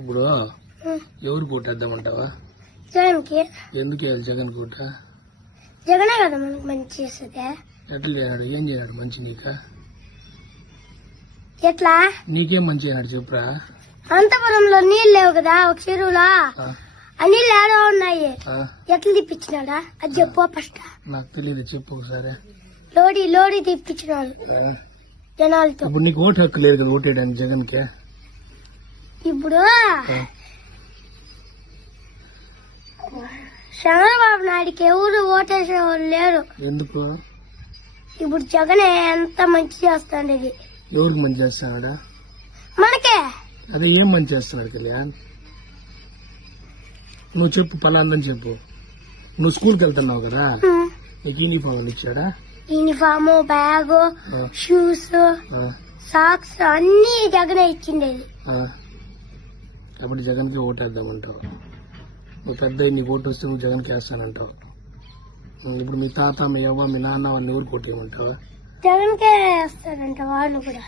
ఇప్పుడు ఎవరు కోటేద్దామంటావా? జగన్కి. ఎందుకు వేయాలి జగన్ కోట? జగనే కదా మనకు మంచి చేస్తుంది. ఎట్లా చేయనాడు? ఏం చేయనాడు మంచి నీక? ఎట్లా నీకేం మంచి అయినాడు చెప్పురా? అనంతపురంలో నీళ్ళు లేవు కదా ఒక చెరువులో, ఆ నీళ్ళు ఏడో ఉన్నాయి. ఎట్లా తిప్పించినాడా అది చెప్పు ఫస్ట్. నాకు తెలియదు, చెప్పు ఒకసారి. లోడీ తిప్పించినాడు జనాలతో. ఇప్పుడు నీకు ఓటు హక్కు లేదు కదా ఓటేయడానికి జగన్ కి. ఇప్పుడు చంద్రబాబు నాయుడికి ఎవరు ఓటేసే వాళ్ళు లేరు. ఎందుకు? ఇప్పుడు జగన్ ఎంత మంచి చేస్తాండేది. ఎవరికి మంచి చేస్తున్నాడా? మనకే. అదే ఏం మంచి చేస్తున్నాడు కళ్యాణ్? నువ్వు చెప్పు, పలాందని చెప్పు. నువ్వు స్కూల్కి వెళ్తున్నావు కదా, నీకు యూనిఫామ్ ఇచ్చాడా? యూనిఫామ్, బ్యాగ్, షూస్, సాక్స్ అన్ని జగనే ఇచ్చిండేది. కాబట్టి జగన్ కి ఓటేద్దామంటావు. నువ్వు పెద్ద నీకు ఓటు వస్తే నువ్వు జగన్కి వేస్తానంటావు. ఇప్పుడు మీ తాత, మీ అవ్వ, మీ నాన్న వాళ్ళని ఎవరు కోటేయమంటావా? జగన్కే వేస్తారంట వాళ్ళు కూడా.